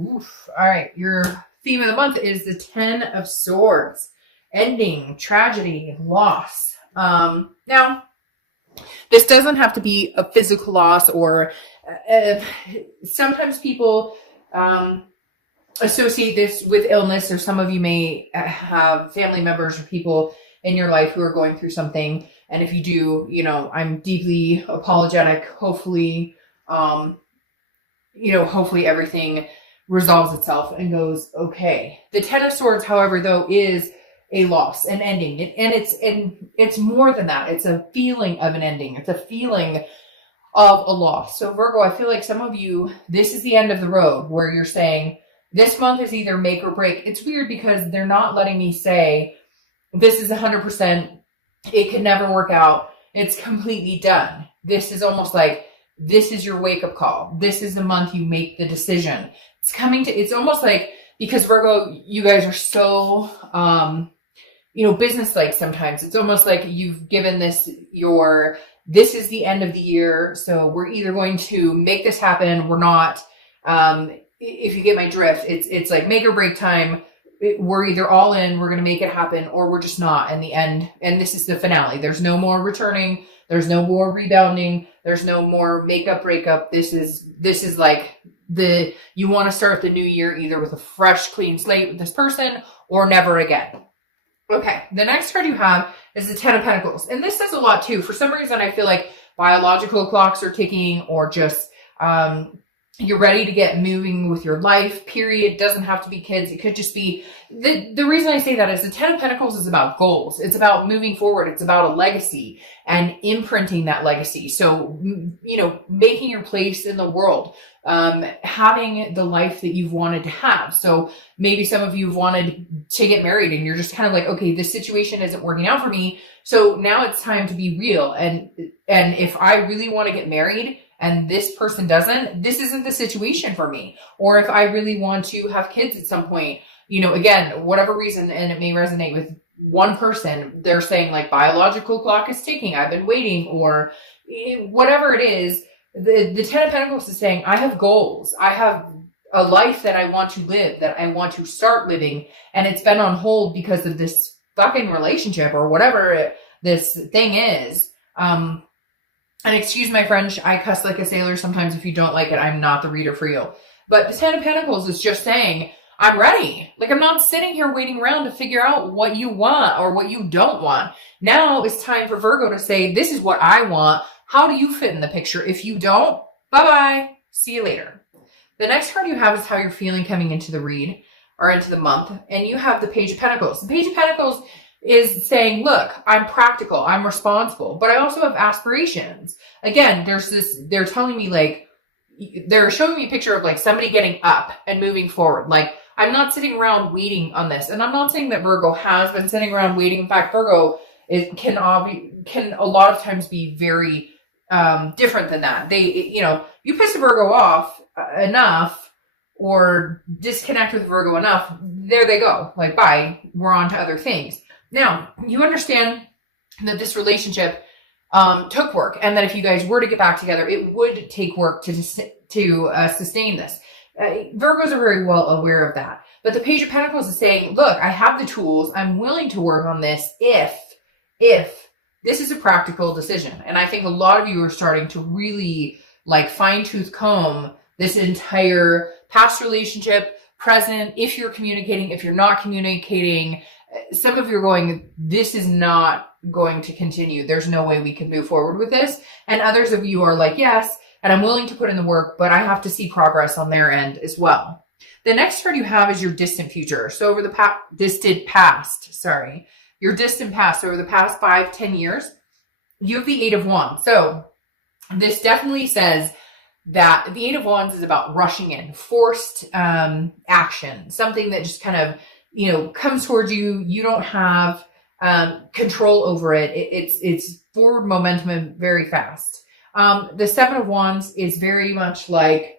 Oof. All right. Your theme of the month is the Ten of Swords. Ending, tragedy, loss. Now, this doesn't have to be a physical loss or sometimes people associate this with illness, or some of you may have family members or people in your life who are going through something. And if you do, I'm deeply apologetic. Hopefully, hopefully everything resolves itself and goes okay. The Ten of Swords, however, though, is a loss, an ending. And it's more than that. It's a feeling of an ending. It's a feeling of a loss. So Virgo, I feel like some of you, this is the end of the road where you're saying this month is either make or break. It's weird because they're not letting me say this is 100%. It could never work out. It's completely done. This is almost like this is your wake up call. This is the month you make the decision. It's almost like, because Virgo, you guys are so, business-like sometimes. It's almost like you've given this this is the end of the year. So we're either going to make this happen. We're not, if you get my drift, it's like make or break time. We're either all in, we're going to make it happen, or we're just not in the end. And this is the finale. There's no more returning. There's no more rebounding. There's no more makeup, breakup. This is like you want to start the new year either with a fresh, clean slate with this person or never again. Okay. The next card you have is the Ten of Pentacles. And this says a lot too. For some reason, I feel like biological clocks are ticking, or just, you're ready to get moving with your life, period. Doesn't have to be kids. It could just be, the reason I say that is the Ten of Pentacles is about goals. It's about moving forward. It's about a legacy and imprinting that legacy. So, making your place in the world, having the life that you've wanted to have. So maybe some of you have wanted to get married and you're just kind of like, okay, this situation isn't working out for me. So now it's time to be real. And if I really want to get married, and this person doesn't, this isn't the situation for me. Or if I really want to have kids at some point, again, whatever reason, and it may resonate with one person, they're saying like biological clock is ticking, I've been waiting, or whatever it is. The Ten of Pentacles is saying, I have goals. I have a life that I want to live, that I want to start living. And it's been on hold because of this fucking relationship or whatever this thing is. And excuse my French, I cuss like a sailor sometimes. If you don't like it, I'm not the reader for you. But the Ten of Pentacles is just saying, I'm ready. Like, I'm not sitting here waiting around to figure out what you want or what you don't want. Now it's time for Virgo to say, this is what I want. How do you fit in the picture? If you don't, bye-bye. See you later. The next card you have is how you're feeling coming into the read or into the month. And you have the Page of Pentacles. The Page of Pentacles is saying, look, I'm practical, I'm responsible, but I also have aspirations. Again, they're telling me like, they're showing me a picture of like somebody getting up and moving forward. Like, I'm not sitting around waiting on this. And I'm not saying that Virgo has been sitting around waiting. In fact, Virgo can a lot of times be very different than that. You piss a Virgo off enough or disconnect with Virgo enough, there they go. Like, bye, we're on to other things. Now, you understand that this relationship took work, and that if you guys were to get back together, it would take work to sustain this. Virgos are very well aware of that. But the Page of Pentacles is saying, look, I have the tools. I'm willing to work on this if this is a practical decision. And I think a lot of you are starting to really like fine-tooth comb this entire past relationship, present, if you're communicating, if you're not communicating. Some of you are going, this is not going to continue. There's no way we can move forward with this. And others of you are like, yes, and I'm willing to put in the work, but I have to see progress on their end as well. The next card you have is your distant future. So over the distant past, your distant past, over the past 5-10 years, you have the Eight of Wands. So this definitely says that the Eight of Wands is about rushing in, forced action, something that just kind of, comes towards you. You don't have control over it. It's forward momentum and very fast. The Seven of Wands is very much like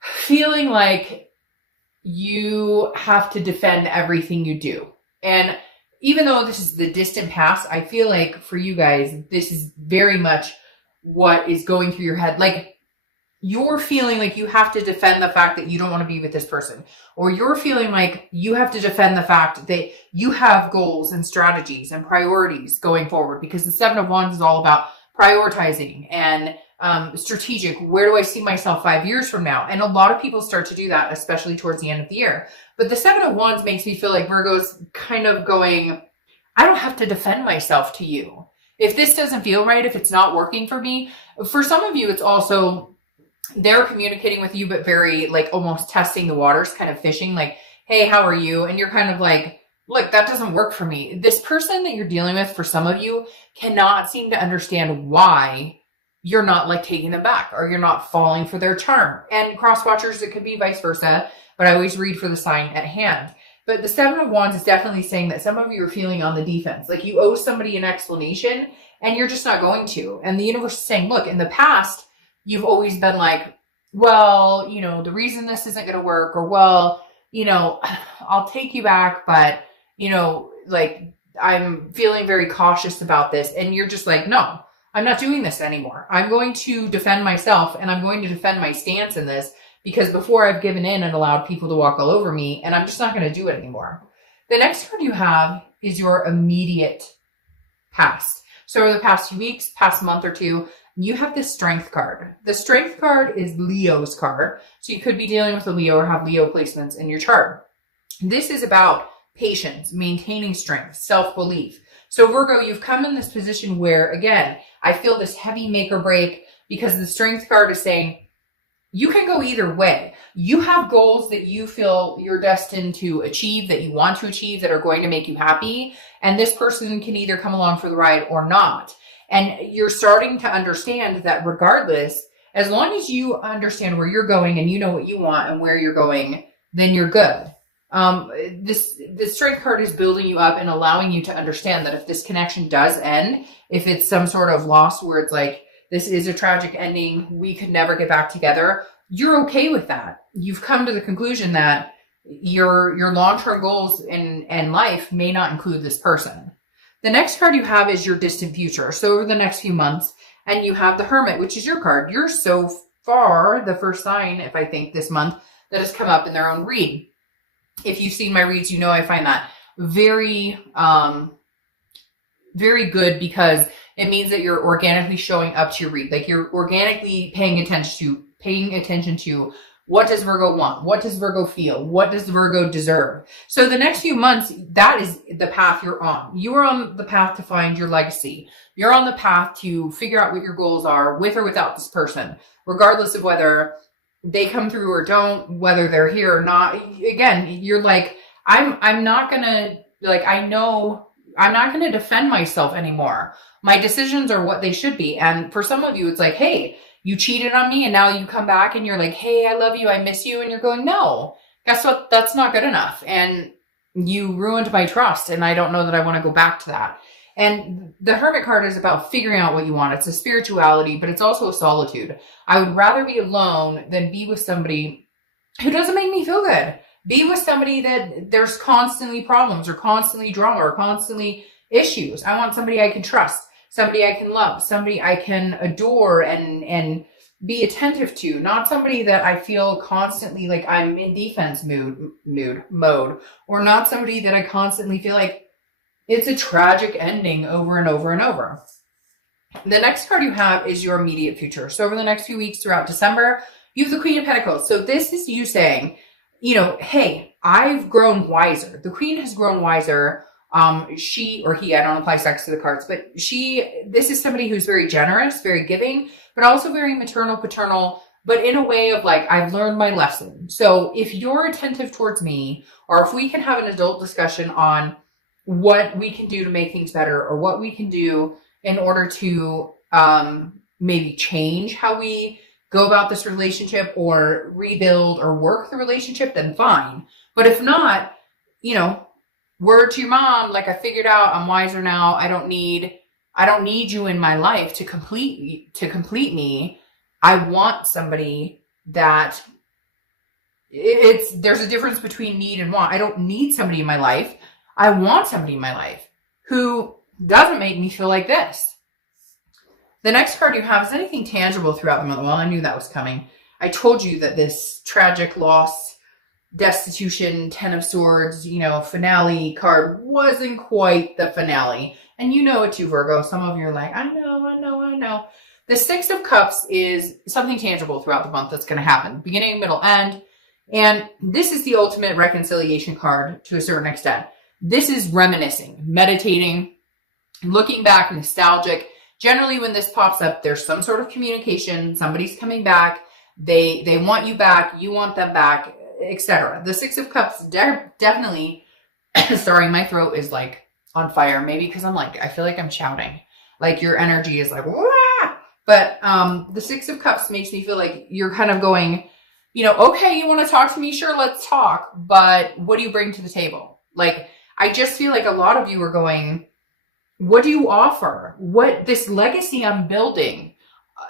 feeling like you have to defend everything you do. And even though this is the distant past, I feel like for you guys, this is very much what is going through your head. Like, you're feeling like you have to defend the fact that you don't want to be with this person, or you're feeling like you have to defend the fact that you have goals and strategies and priorities going forward, because the Seven of Wands is all about prioritizing and strategic. Where do I see myself 5 years from now? And a lot of people start to do that, especially towards the end of the year. But the Seven of Wands makes me feel like Virgo's kind of going, I don't have to defend myself to you. If this doesn't feel right, if it's not working for me, for some of you, it's also they're communicating with you, but very like almost testing the waters, kind of fishing, like, hey, how are you? And you're kind of like, look, that doesn't work for me. This person that you're dealing with, for some of you, cannot seem to understand why you're not like taking them back, or you're not falling for their charm. And cross watchers, it could be vice versa, but I always read for the sign at hand. But the Seven of Wands is definitely saying that some of you are feeling on the defense, like you owe somebody an explanation and you're just not going to. And the universe is saying, look, in the past, you've always been like, well, you know, the reason this isn't going to work, or, well, you know, I'll take you back, but, you know, like, I'm feeling very cautious about this. And you're just like, no, I'm not doing this anymore. I'm going to defend myself, and I'm going to defend my stance in this, because before I've given in and allowed people to walk all over me, and I'm just not going to do it anymore. The next card you have is your immediate past. So over the past few weeks, past month or two, you have the Strength card. The Strength card is Leo's card. So you could be dealing with a Leo or have Leo placements in your chart. This is about patience, maintaining strength, self-belief. So Virgo, you've come in this position where, again, I feel this heavy make or break, because the Strength card is saying you can go either way. You have goals that you feel you're destined to achieve, that you want to achieve, that are going to make you happy. And this person can either come along for the ride or not. And you're starting to understand that regardless, as long as you understand where you're going and you know what you want and where you're going, then you're good. The Strength card is building you up and allowing you to understand that if this connection does end, if it's some sort of loss where it's like, this is a tragic ending, we could never get back together, you're okay with that. You've come to the conclusion that your long-term goals in life may not include this person. The next card you have is your distant future. So over the next few months, and you have the Hermit, which is your card. You're so far the first sign, if I think this month, that has come up in their own read. If you've seen my reads, you know I find that very, very good, because it means that you're organically showing up to your read. Like you're organically paying attention to what does Virgo want? What does Virgo feel? What does Virgo deserve? So the next few months, that is the path you're on. You are on the path to find your legacy. You're on the path to figure out what your goals are with or without this person, regardless of whether they come through or don't, whether they're here or not. Again, you're like, I'm not gonna, like, I know I'm not gonna defend myself anymore. My decisions are what they should be. And for some of you, it's like, hey, you cheated on me and now you come back and you're like, hey, I love you, I miss you. And you're going, no, guess what? That's not good enough. And you ruined my trust. And I don't know that I want to go back to that. And the Hermit card is about figuring out what you want. It's a spirituality, but it's also a solitude. I would rather be alone than be with somebody who doesn't make me feel good. Be with somebody that there's constantly problems or constantly drama or constantly issues. I want somebody I can trust, somebody I can love, somebody I can adore and be attentive to, not somebody that I feel constantly like I'm in defense mode, or not somebody that I constantly feel like it's a tragic ending over and over and over. The next card you have is your immediate future. So over the next few weeks throughout December, you have the Queen of Pentacles. So this is you saying, you know, hey, I've grown wiser. The Queen has grown wiser. She or he, I don't apply sex to the cards, but this is somebody who's very generous, very giving, but also very maternal, paternal, but in a way of like, I've learned my lesson. So if you're attentive towards me, or if we can have an adult discussion on what we can do to make things better, or what we can do in order to maybe change how we go about this relationship or rebuild or work the relationship, then fine. But if not, you know, word to your mom, like I figured out, I'm wiser now. I don't need you in my life to complete me. I want somebody that there's a difference between need and want. I don't need somebody in my life. I want somebody in my life who doesn't make me feel like this. The next card you have is anything tangible throughout the month. Well, I knew that was coming. I told you that this tragic loss, destitution, Ten of Swords, finale card wasn't quite the finale. And you know it too, Virgo. Some of you are like, I know. The Six of Cups is something tangible throughout the month that's going to happen. Beginning, middle, end. And this is the ultimate reconciliation card to a certain extent. This is reminiscing, meditating, looking back, nostalgic. Generally, when this pops up, there's some sort of communication. Somebody's coming back. They want you back. You want them back, etc. The Six of Cups definitely, sorry, my throat is like on fire. Maybe because I feel like I'm shouting. Like your energy is like, wah! But the Six of Cups makes me feel like you're kind of going, okay, you want to talk to me? Sure, let's talk. But what do you bring to the table? Like, I just feel like a lot of you are going, what do you offer? What this legacy I'm building,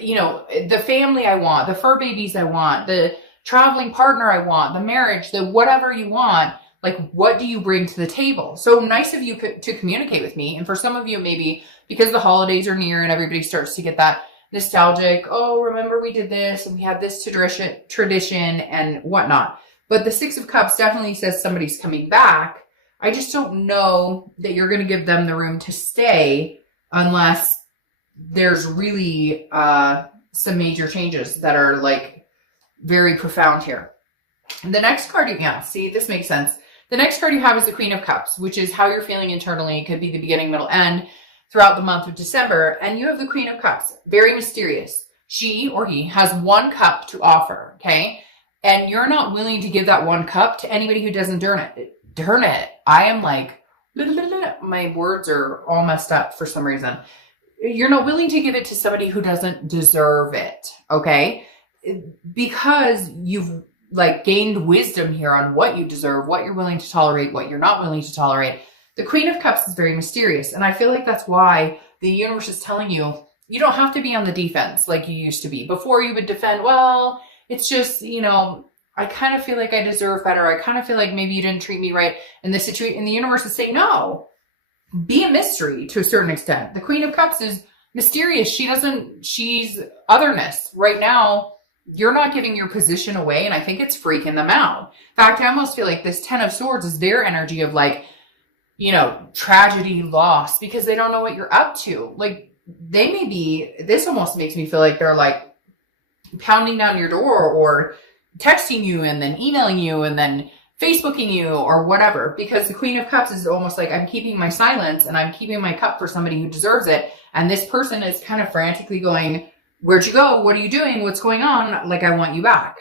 the family I want, the fur babies I want, the traveling partner I want, the marriage, the whatever you want, like, what do you bring to the table? So nice of you to communicate with me. And for some of you, maybe because the holidays are near and everybody starts to get that nostalgic, oh, remember we did this and we had this tradition and whatnot. But the Six of Cups definitely says somebody's coming back. I just don't know that you're going to give them the room to stay unless there's really some major changes that are like very profound here. And the next card, see, this makes sense. The next card you have is the Queen of Cups, which is how you're feeling internally. It could be the beginning, middle, end throughout the month of December. And you have the Queen of Cups, very mysterious. She or he has one cup to offer, okay? And you're not willing to give that one cup to anybody who doesn't darn it. I am like, my words are all messed up for some reason. You're not willing to give it to somebody who doesn't deserve it, okay? Because you've gained wisdom here on what you deserve, what you're willing to tolerate, what you're not willing to tolerate. The Queen of Cups is very mysterious. And I feel like that's why the universe is telling you, you don't have to be on the defense like you used to be. Before you would defend, well, it's just, I kind of feel like I deserve better. I kind of feel like maybe you didn't treat me right. And the universe is saying, no, be a mystery to a certain extent. The Queen of Cups is mysterious. She's otherness. Right now, you're not giving your position away. And I think it's freaking them out. In fact, I almost feel like this Ten of Swords is their energy of tragedy, loss, because they don't know what you're up to. This almost makes me feel like they're pounding down your door or texting you and then emailing you and then Facebooking you or whatever, because the Queen of Cups is almost like I'm keeping my silence and I'm keeping my cup for somebody who deserves it. And this person is kind of frantically going, where'd you go? What are you doing? What's going on? I want you back.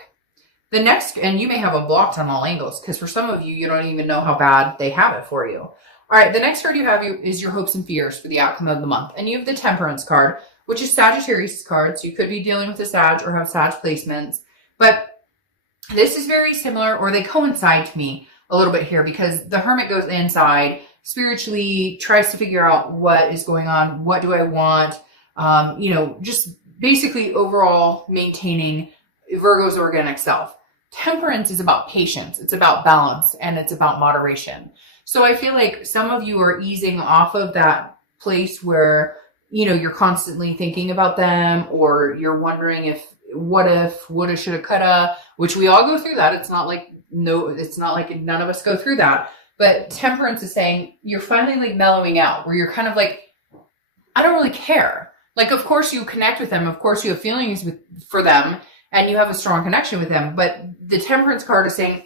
The next, and you may have it blocked on all angles because for some of you, you don't even know how bad they have it for you. All right, the next card you have is your hopes and fears for the outcome of the month. And you have the Temperance card, which is Sagittarius card. So you could be dealing with a Sag or have Sag placements. But this is very similar, or they coincide to me a little bit here because the Hermit goes inside, spiritually tries to figure out what is going on, what do I want, just basically overall maintaining Virgo's organic self. Temperance is about patience, it's about balance, and it's about moderation. So I feel like some of you are easing off of that place where, you're constantly thinking about them, or you're wondering what if, woulda, shoulda, coulda, which we all go through that. It's not like none of us go through that. But Temperance is saying you're finally mellowing out, where you're kind of I don't really care. Of course you connect with them. Of course you have feelings for them and you have a strong connection with them. But the Temperance card is saying,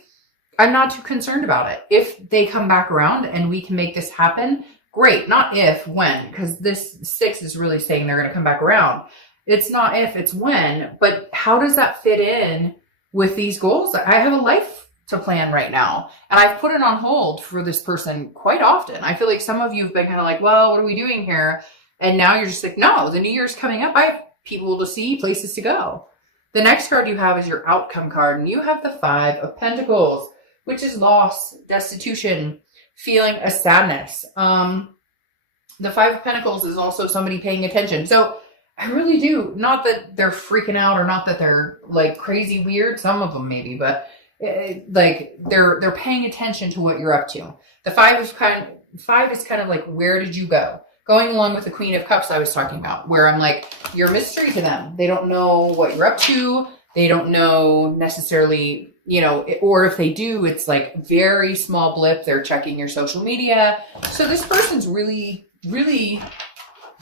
I'm not too concerned about it. If they come back around and we can make this happen, great. Not if, when, because this 6 is really saying they're going to come back around. It's not if, it's when. But how does that fit in with these goals? I have a life to plan right now. And I've put it on hold for this person quite often. I feel like some of you have been kind of well, what are we doing here? And now you're just no, the new year's coming up. I have people to see, places to go. The next card you have is your outcome card. And you have the 5 of Pentacles, which is loss, destitution, feeling a sadness. The 5 of Pentacles is also somebody paying attention. So I really do, not that they're freaking out or not that they're crazy weird. Some of them maybe, but they're paying attention to what you're up to. The 5 is kind of where did you go? going along with the Queen of Cups I was talking about, where I'm like, you're a mystery to them. They don't know what you're up to. They don't know necessarily, you know, or if they do, it's like very small blip. They're checking your social media. So this person's really, really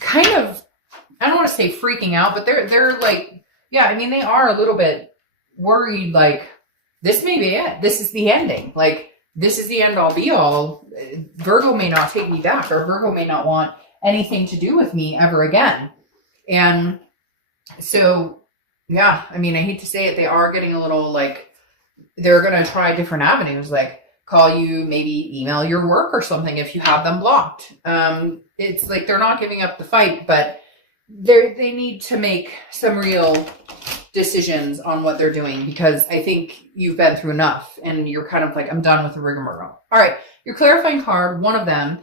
kind of, I don't want to say freaking out, but they're like, yeah, I mean, they are a little bit worried, like, this may be it. This is the ending. Like, this is the end all be all. Virgo may not take me back, or Virgo may not want anything to do with me ever again. And so, yeah, I mean, I hate to say it, they are getting a little like, they're going to try different avenues, like call you, maybe email your work or something if you have them blocked. It's like they're not giving up the fight, but they need to make some real decisions on what they're doing, because I think you've been through enough and you're kind of like, I'm done with the rigmarole. All right, your clarifying card, one of them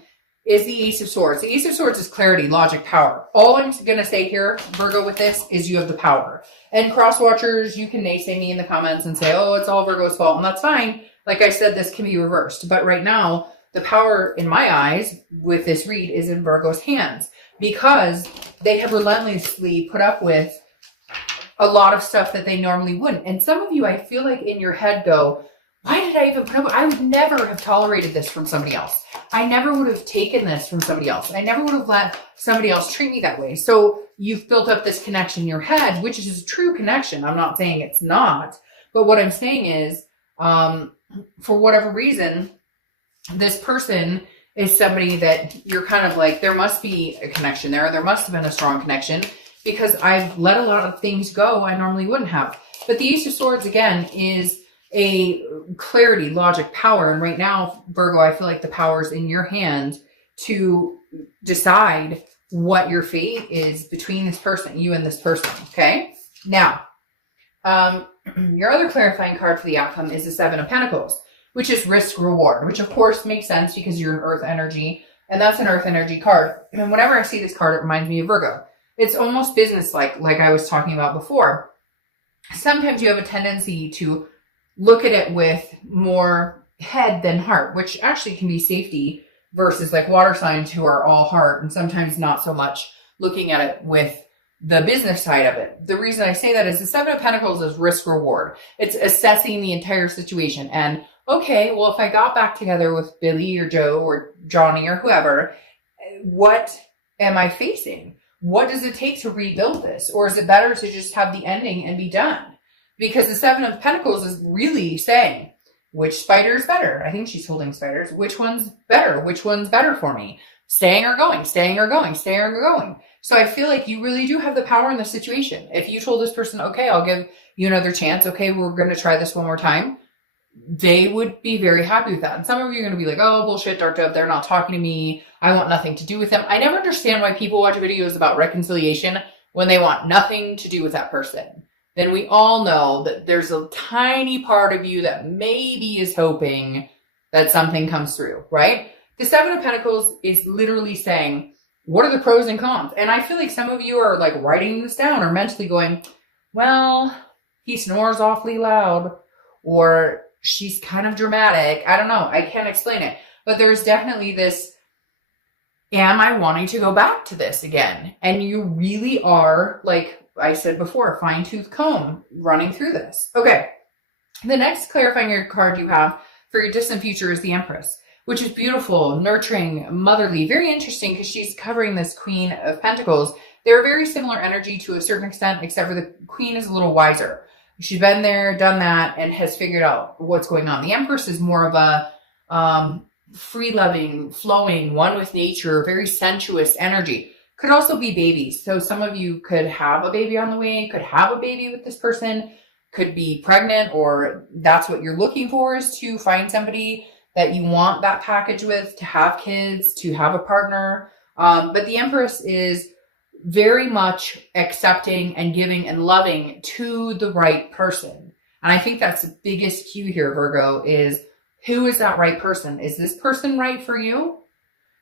is the Ace of Swords. The Ace of Swords is clarity, logic, power. All I'm going to say here, Virgo, with this is you have the power. And cross watchers, you can naysay me in the comments and say, oh, it's all Virgo's fault. And that's fine. Like I said, this can be reversed. But right now, the power in my eyes with this read is in Virgo's hands, because they have relentlessly put up with a lot of stuff that they normally wouldn't. And some of you, I feel like in your head go, why did I even put up with, I would never have tolerated this from somebody else. I never would have taken this from somebody else. I never would have let somebody else treat me that way. So you've built up this connection in your head, which is a true connection. I'm not saying it's not, but what I'm saying is, for whatever reason, this person is somebody that you're kind of like, there must be a connection there. There must have been a strong connection, because I've let a lot of things go I normally wouldn't have. But the Ace of Swords, again, is a clarity, logic, power. And right now, Virgo, I feel like the power's in your hand to decide what your fate is between this person, you and this person, okay? Now, your other clarifying card for the outcome is the Seven of Pentacles, which is risk reward, which of course makes sense because you're an earth energy, and that's an earth energy card. And whenever I see this card, it reminds me of Virgo. It's almost business-like I was talking about before. Sometimes you have a tendency to look at it with more head than heart, which actually can be safety, versus like water signs who are all heart, and sometimes not so much looking at it with the business side of it. The reason I say that is the Seven of Pentacles is risk reward. It's assessing the entire situation. And okay, well, if I got back together with Billy or Joe or Johnny or whoever, what am I facing? What does it take to rebuild this? Or is it better to just have the ending and be done? Because the Seven of Pentacles is really saying, which spider is better? I think she's holding spiders. Which one's better? Which one's better for me? Staying or going, staying or going, staying or going. So I feel like you really do have the power in the situation. If you told this person, okay, I'll give you another chance. Okay, we're going to try this one more time. They would be very happy with that. And some of you are going to be like, oh, bullshit, dark up. They're not talking to me. I want nothing to do with them. I never understand why people watch videos about reconciliation when they want nothing to do with that person. Then we all know that there's a tiny part of you that maybe is hoping that something comes through, right? The Seven of Pentacles is literally saying, what are the pros and cons? And I feel like some of you are like writing this down or mentally going, well, he snores awfully loud, or she's kind of dramatic. I don't know. I can't explain it. But there's definitely this, am I wanting to go back to this again? And you really are, like I said before, fine-tooth comb running through this. Okay. The next clarifying card you have for your distant future is the Empress, which is beautiful, nurturing, motherly, very interesting because she's covering this Queen of Pentacles. They're a very similar energy to a certain extent, except for the Queen is a little wiser. She's been there, done that, and has figured out what's going on. The Empress is more of a free-loving, flowing, one with nature, very sensuous energy. Could also be babies. So some of you could have a baby on the way, could have a baby with this person, could be pregnant, or that's what you're looking for, is to find somebody that you want that package with, to have kids, to have a partner. But the Empress is very much accepting and giving and loving to the right person. And I think that's the biggest cue here, Virgo, is who is that right person? Is this person right for you?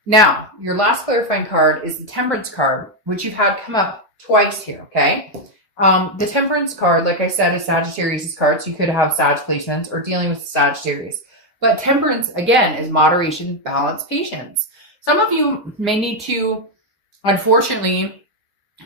Now, your last clarifying card is the Temperance card, which you've had come up twice here, okay? The Temperance card, like I said, is Sagittarius' card, so you could have Sag placements or dealing with Sagittarius. But Temperance, again, is moderation, balance, patience. Some of you may need to unfortunately,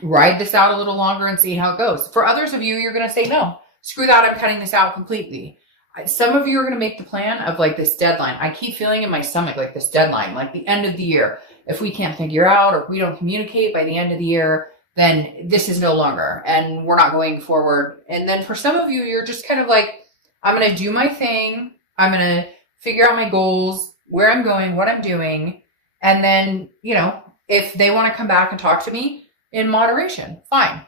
ride this out a little longer and see how it goes. For others of you, you're going to say, no, screw that. I'm cutting this out completely. Some of you are going to make the plan of like this deadline. I keep feeling in my stomach like this deadline, like the end of the year. If we can't figure out or if we don't communicate by the end of the year, then this is no longer and we're not going forward. And then for some of you, you're just kind of like, I'm going to do my thing. I'm going to figure out my goals, where I'm going, what I'm doing. And then, if they want to come back and talk to me in moderation, fine.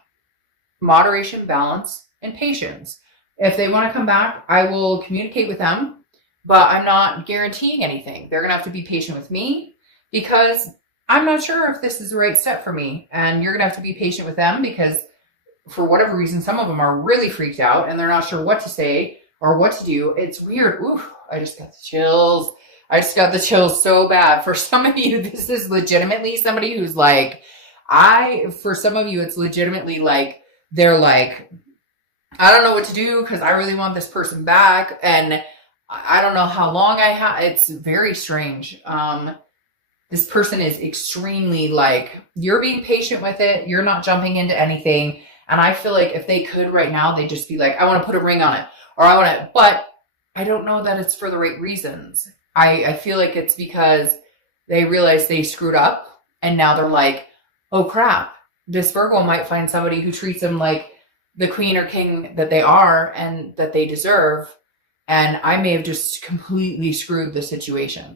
Moderation, balance, and patience. If they want to come back, I will communicate with them, but I'm not guaranteeing anything. They're going to have to be patient with me because I'm not sure if this is the right step for me. And you're going to have to be patient with them because for whatever reason, some of them are really freaked out and they're not sure what to say or what to do. It's weird. Ooh, I just got the chills. I just got the chills so bad. For some of you, this is legitimately somebody who's like, for some of you, it's legitimately like, they're like, I don't know what to do because I really want this person back. And I don't know how long I have. It's very strange. This person is extremely like, you're being patient with it. You're not jumping into anything. And I feel like if they could right now, they'd just be like, I want to put a ring on it or I want to, but I don't know that it's for the right reasons. I feel like it's because they realize they screwed up and now they're like, oh crap, this Virgo might find somebody who treats them like the queen or king that they are and that they deserve. And I may have just completely screwed the situation.